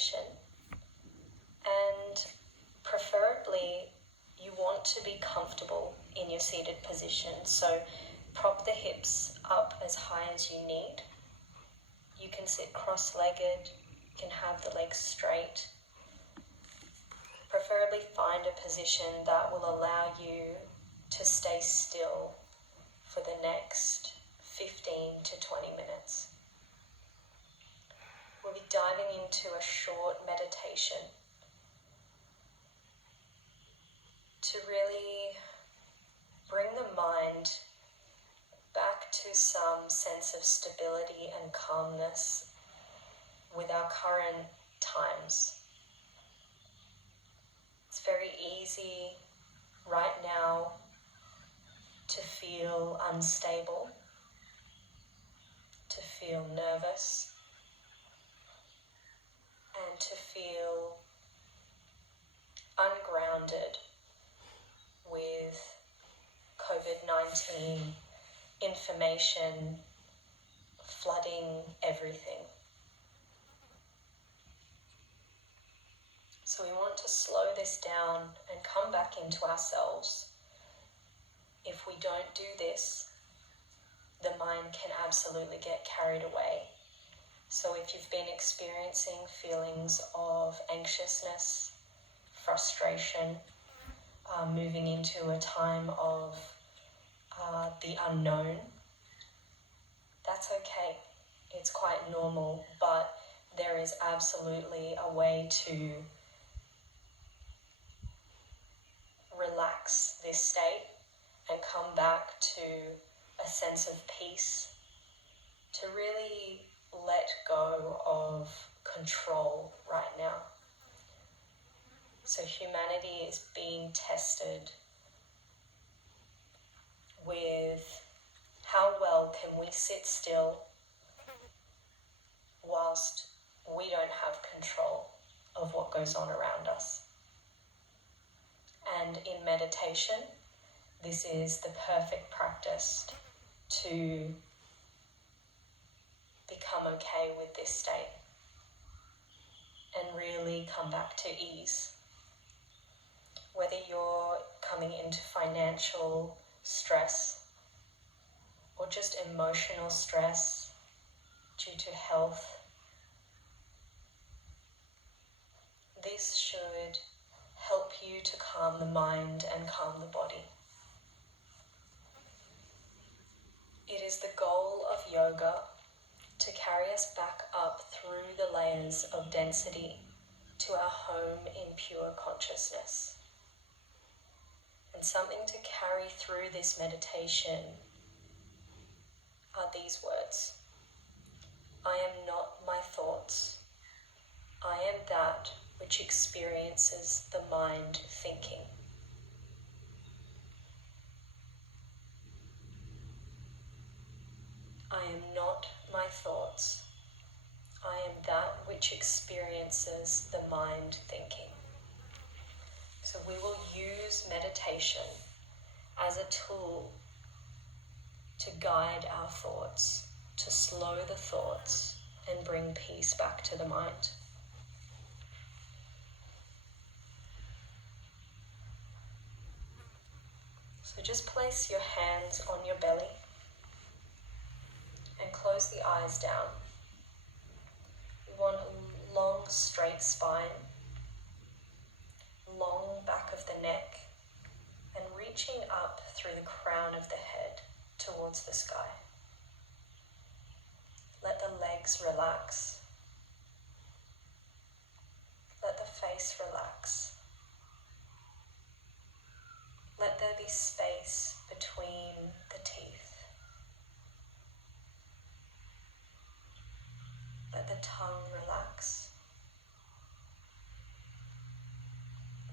meditation, and preferably you want to be comfortable in your seated position. So prop the hips up as high as you need. You can sit cross-legged, you can have the legs straight. Preferably find a position that will allow you to stay still for the next 15 to 20 minutes. We'll be diving into a short meditation to really bring the mind back to some sense of stability and calmness with our current times. It's very easy right now to feel unstable, to feel nervous, and to feel ungrounded with COVID-19 information flooding everything. So we want to slow this down and come back into ourselves. If we don't do this, the mind can absolutely get carried away. So if you've been experiencing feelings of anxiousness, frustration, moving into a time of the unknown, that's okay. It's quite normal, but there is absolutely a way to relax this state and come back to a sense of peace, to really let go of control right now. So humanity is being tested with how well can we sit still whilst we don't have control of what goes on around us. And in meditation, this is the perfect practice to become okay with this state and really come back to ease. Whether you're coming into financial stress or just emotional stress due to health, this should help you to calm the mind and calm the body. It is the goal of yoga to carry us back up through the layers of density to our home in pure consciousness. And something to carry through this meditation are these words: I am not my thoughts. I am that which experiences the mind thinking. I am not my thoughts. I am that which experiences the mind thinking. So we will use meditation as a tool to guide our thoughts, to slow the thoughts and bring peace back to the mind. So just place your hands on your belly and close the eyes down. We want a long, straight spine, long back of the neck, and reaching up through the crown of the head towards the sky. Let the legs relax. Let the face relax. Let there be space between the teeth. Let the tongue relax.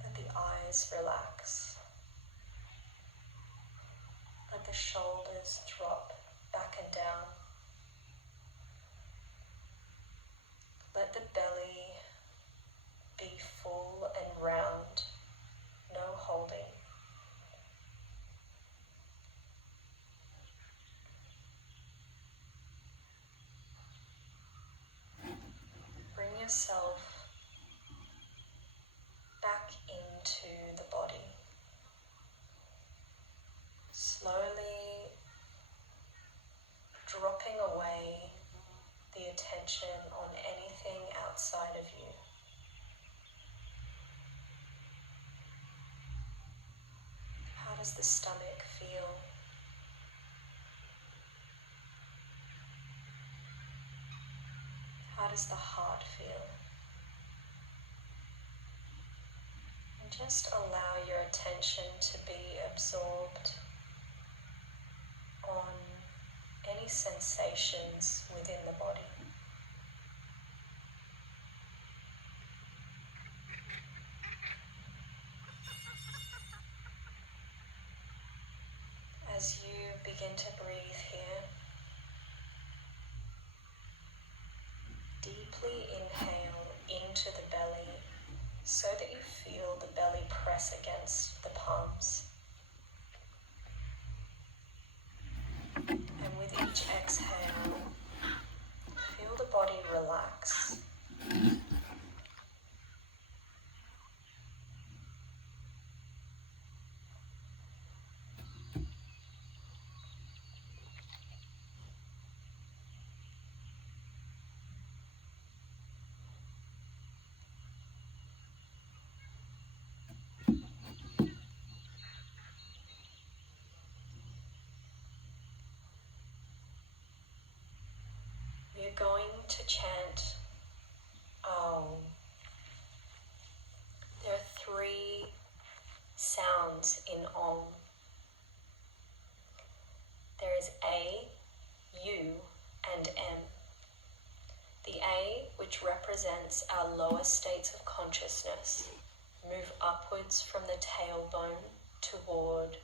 Let the eyes relax. Let the shoulders drop back and down. Let the belly be full and round, no holding. Bring yourself does the stomach feel? How does the heart feel? And just allow your attention to be absorbed on any sensations within the body. As you begin to breathe here, deeply inhale into the belly so that you feel the belly press against the palms. And with each exhale, feel the body relax. We're going to chant AUM. There are 3 sounds in AUM. There is A, U, and M. The A, which represents our lower states of consciousness, move upwards from the tailbone toward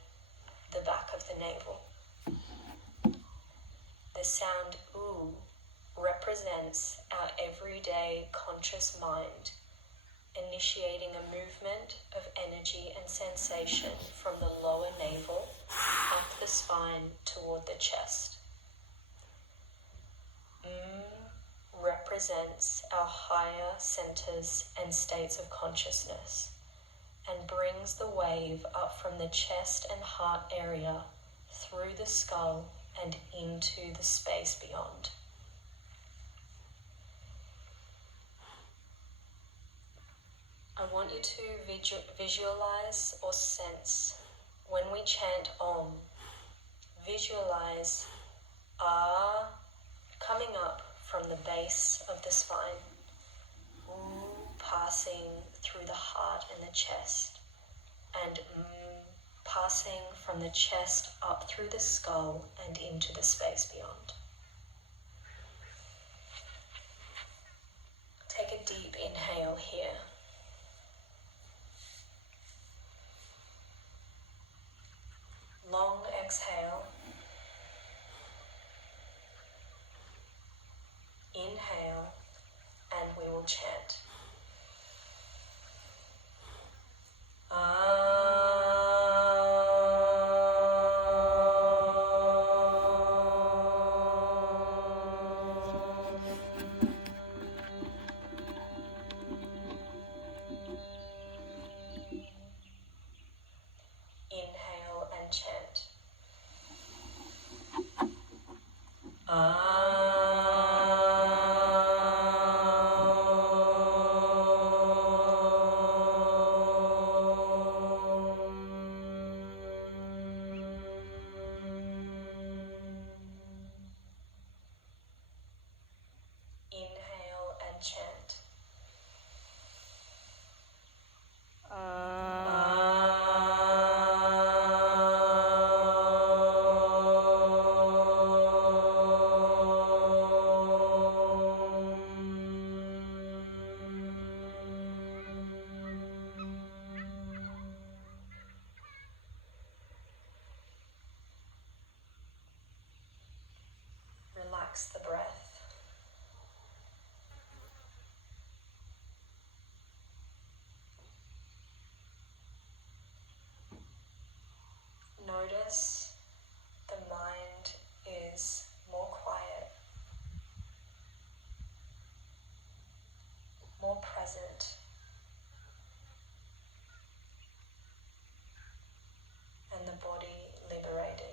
the back of the navel. The sound U represents our everyday conscious mind, initiating a movement of energy and sensation from the lower navel up the spine toward the chest. Represents our higher centers and states of consciousness and brings the wave up from the chest and heart area through the skull and into the space beyond. I want you to visualize or sense when we chant Om. Visualize Ah coming up from the base of the spine, passing through the heart and the chest, and passing from the chest up through the skull and into the space beyond. Take a deep inhale here. Long exhale. Inhale, and we will chant. Inhale and chant. Inhale and chant. Relax the breath. Notice the mind is more quiet, more present, and the body liberated.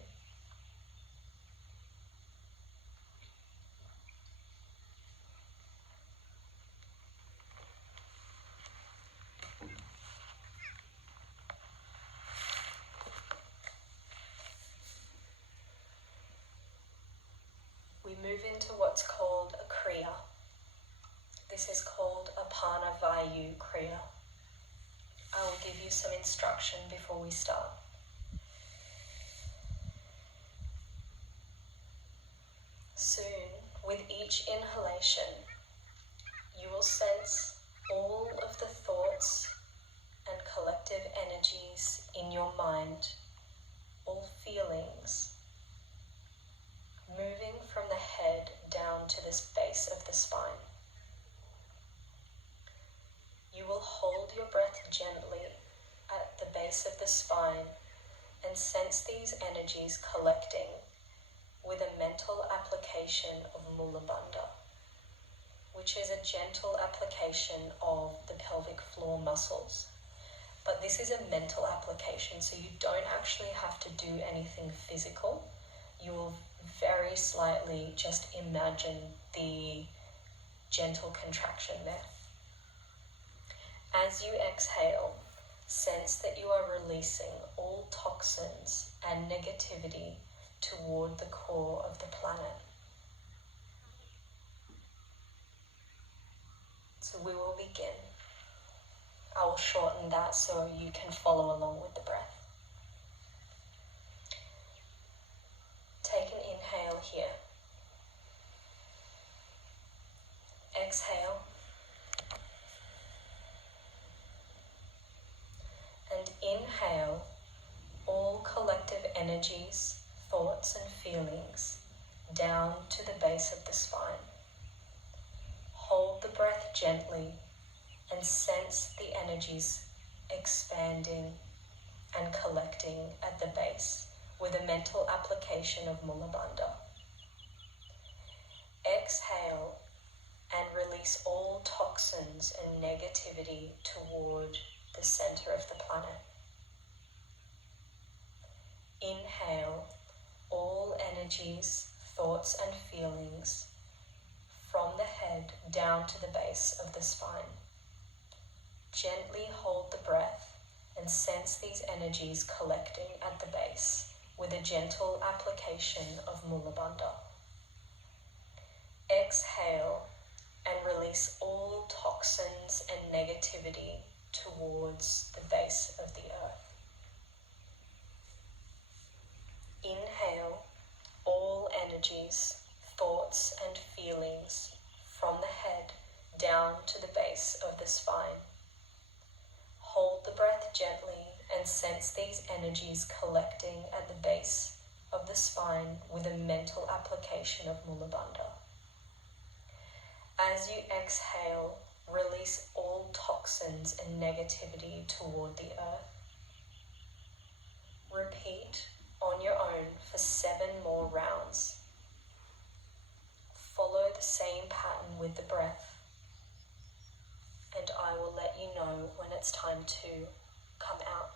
move into what's called a Kriya. This is called Apana, Vayu, Kriya. I will give you some instruction before we start. Soon, with each inhalation, you will sense all of the thoughts and collective energies in your mind, all feelings, moving from the head down to the base of the spine. You will hold your breath gently at the base of the spine and sense these energies collecting with a mental application of Mula Bandha, which is a gentle application of the pelvic floor muscles. But this is a mental application, so you don't actually have to do anything physical. You will very slightly just imagine the gentle contraction there. As you exhale, sense that you are releasing all toxins and negativity toward the core of the planet. So we will begin. I will shorten that so you can follow along with the breath. Take an inhale here. Exhale. And inhale all collective energies, thoughts and feelings down to the base of the spine. Hold the breath gently and sense the energies expanding and collecting at the base with a mental application of Mula Bandha. Exhale and release all toxins and negativity toward the center of the planet. Inhale all energies, thoughts and feelings from the head down to the base of the spine. Gently hold the breath and sense these energies collecting at the base with a gentle application of Mula Bandha. Exhale and release all toxins and negativity towards the base of the earth. Inhale all energies, thoughts and feelings from the head down to the base of the spine. Hold the breath gently and sense these energies collecting at the base of the spine with a mental application of Mula Bandha. As you exhale, release all toxins and negativity toward the earth. Repeat on your own for 7 more rounds. Follow the same pattern with the breath, and I will let you know when it's time to come out.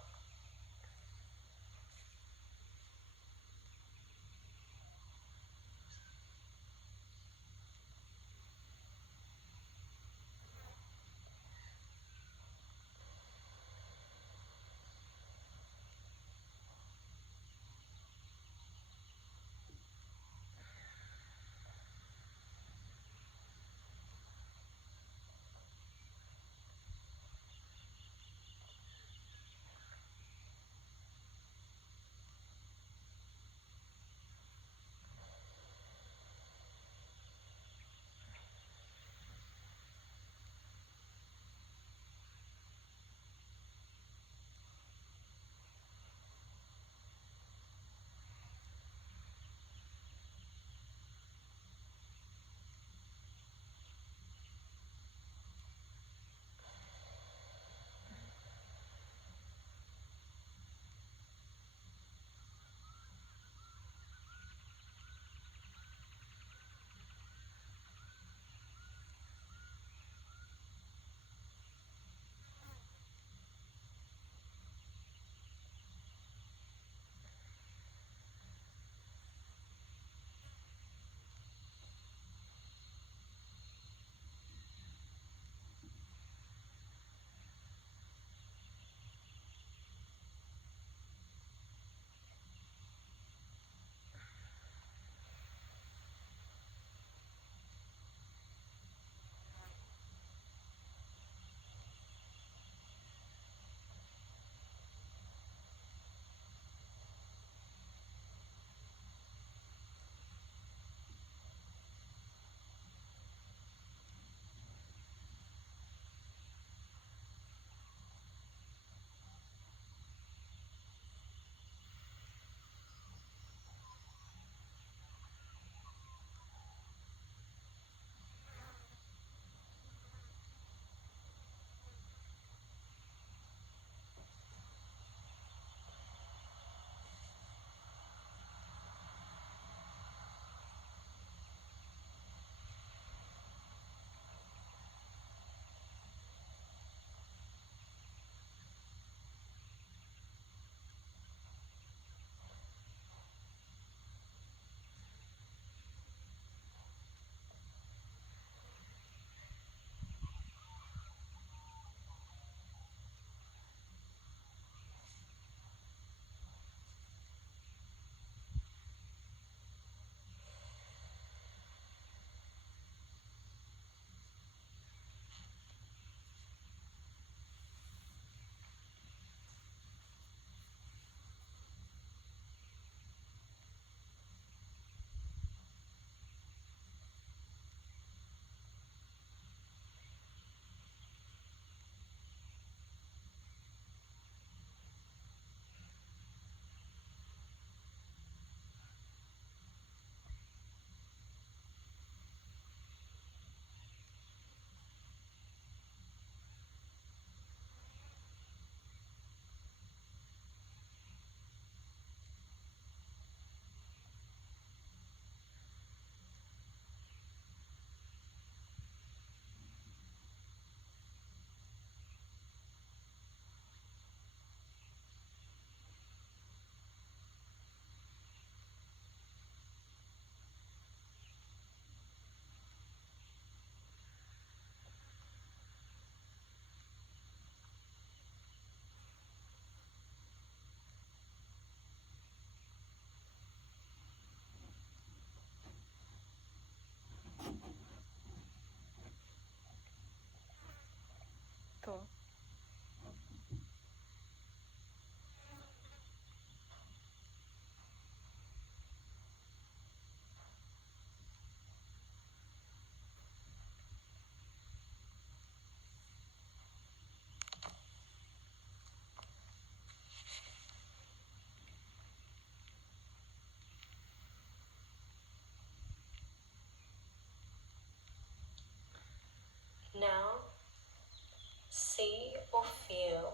と。Now, see or feel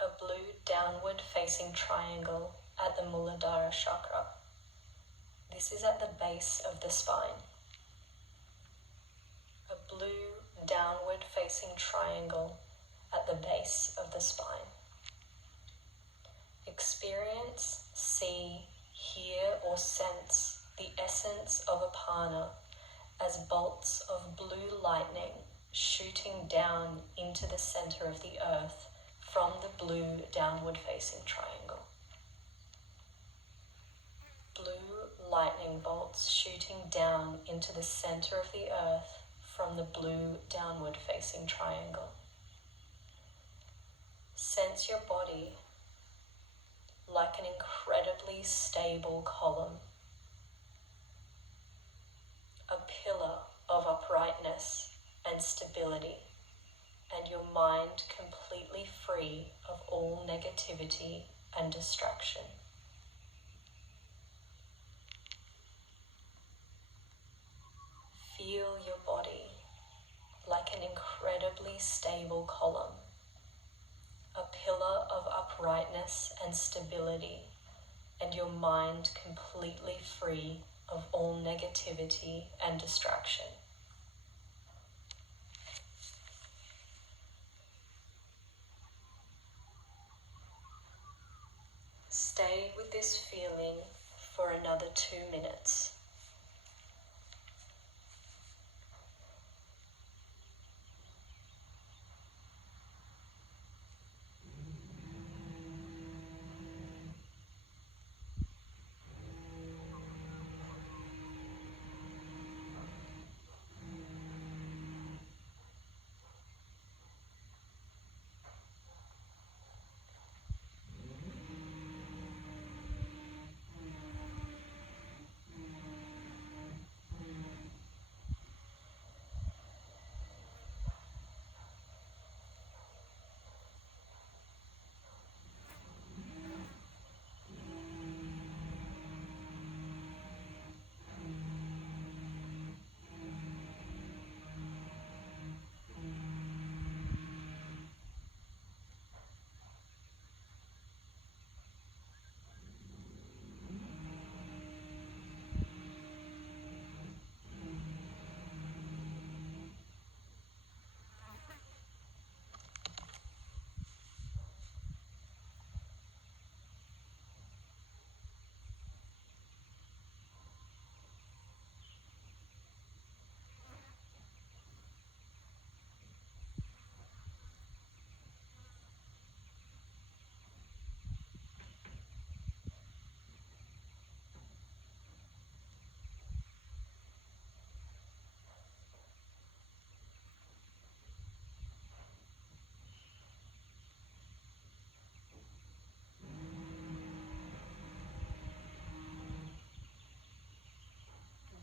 a blue downward facing triangle at the Muladhara chakra. This is at the base of the spine. A blue downward facing triangle at the base of the spine. Experience, see, hear or sense the essence of Apana as bolts of blue lightning shooting down into the center of the earth from the blue downward facing triangle. Blue lightning bolts shooting down into the center of the earth from the blue downward facing triangle. Sense your body like an incredibly stable column, a pillar of uprightness and stability, and your mind completely free of all negativity and distraction. Feel your body like an incredibly stable column, a pillar of uprightness and stability, and your mind completely free of all negativity and distraction. Stay with this feeling for another 2 minutes.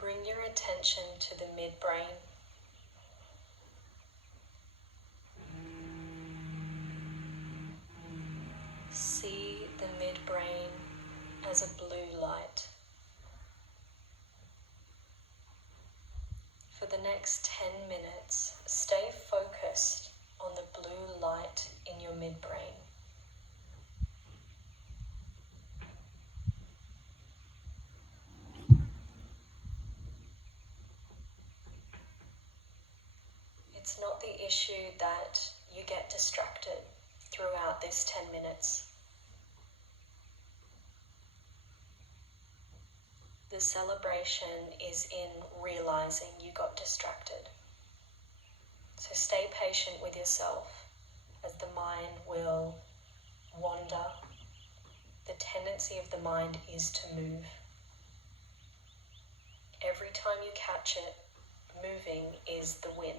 Bring your attention to the midbrain. See the midbrain as a blue light. For the next 10 minutes, stay focused on the blue light in your midbrain. It's not the issue that you get distracted throughout this 10 minutes. The celebration is in realizing you got distracted. So stay patient with yourself as the mind will wander. The tendency of the mind is to move. Every time you catch it, moving is the win.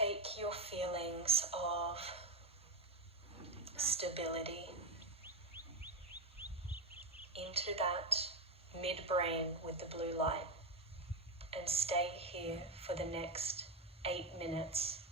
take your feelings of stability into that midbrain with the blue light and stay here for the next 8 minutes.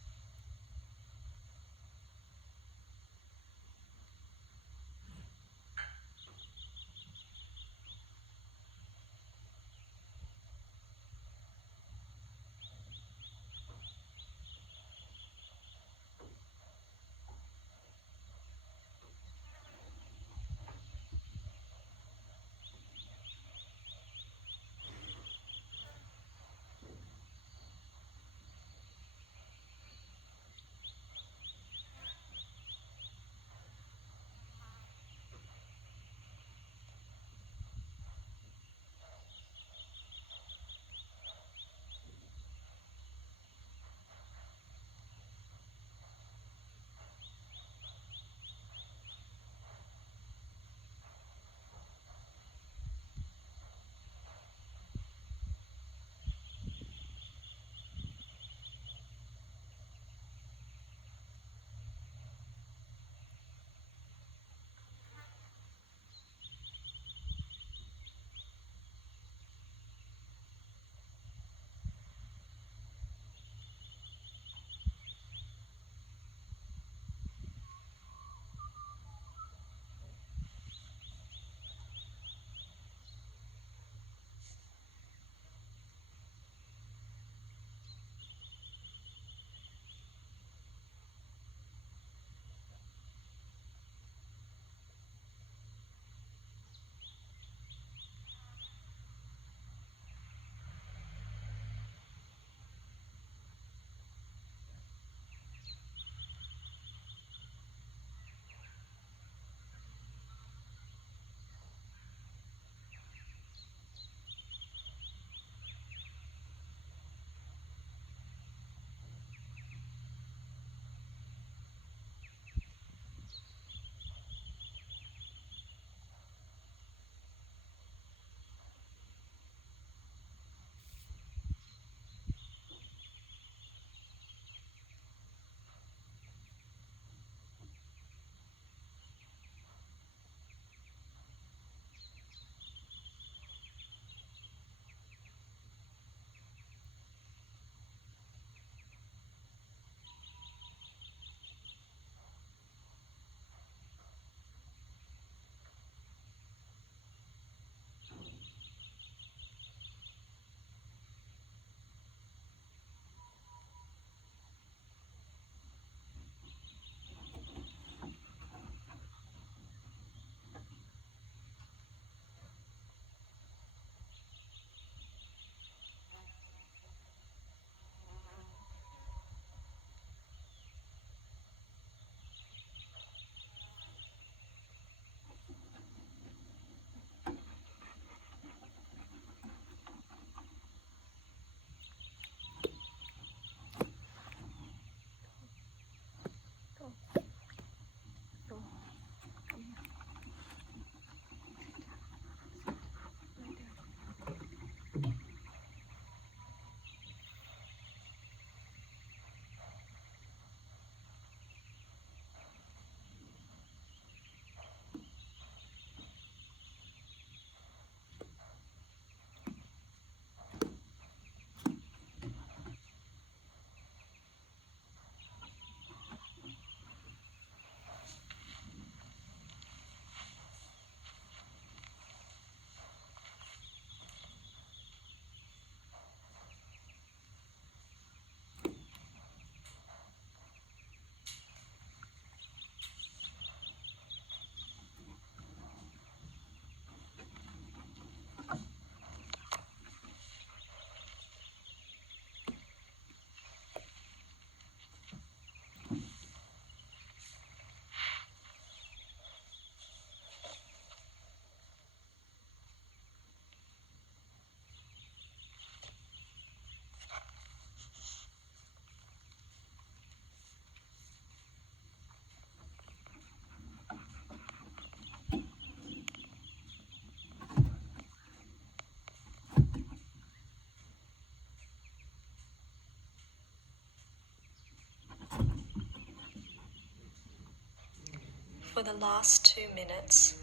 For the last 2 minutes,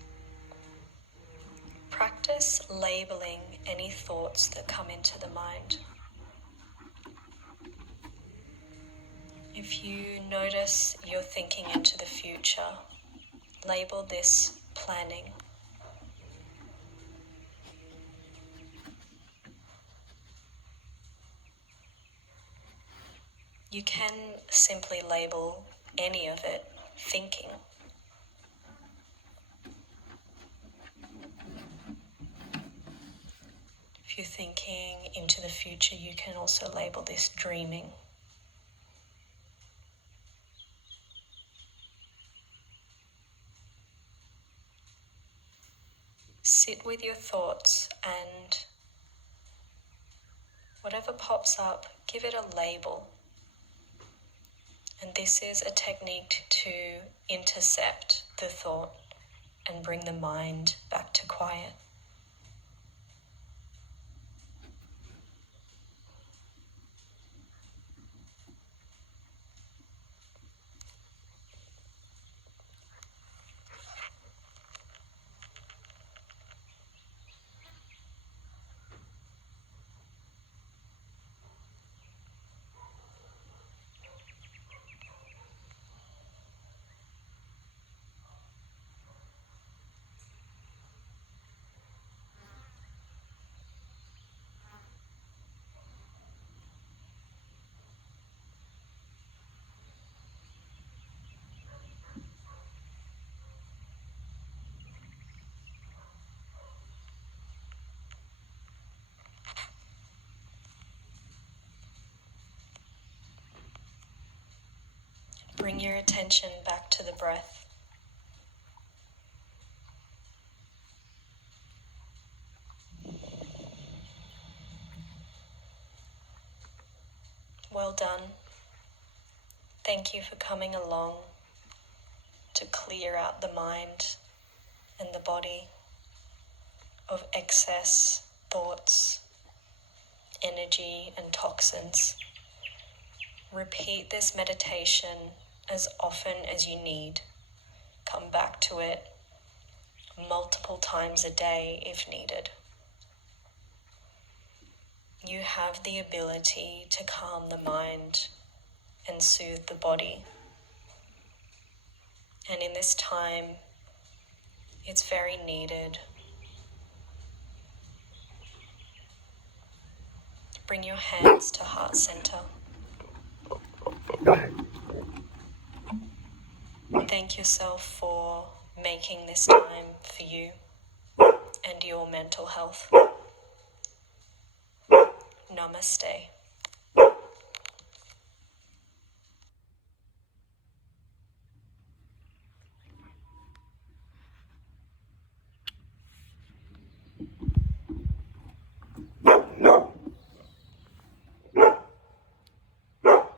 practice labeling any thoughts that come into the mind. If you notice you're thinking into the future, label this planning. You can simply label any of it thinking. If you're thinking into the future, you can also label this dreaming. Sit with your thoughts and whatever pops up, give it a label. And this is a technique to intercept the thought and bring the mind back to quiet. Bring your attention back to the breath. Well done. Thank you for coming along to clear out the mind and the body of excess thoughts, energy, and toxins. Repeat this meditation as often as you need. Come back to it multiple times a day if needed. You have the ability to calm the mind and soothe the body. And in this time, it's very needed. Bring your hands to heart center. Thank yourself for making this time for you and your mental health. Namaste.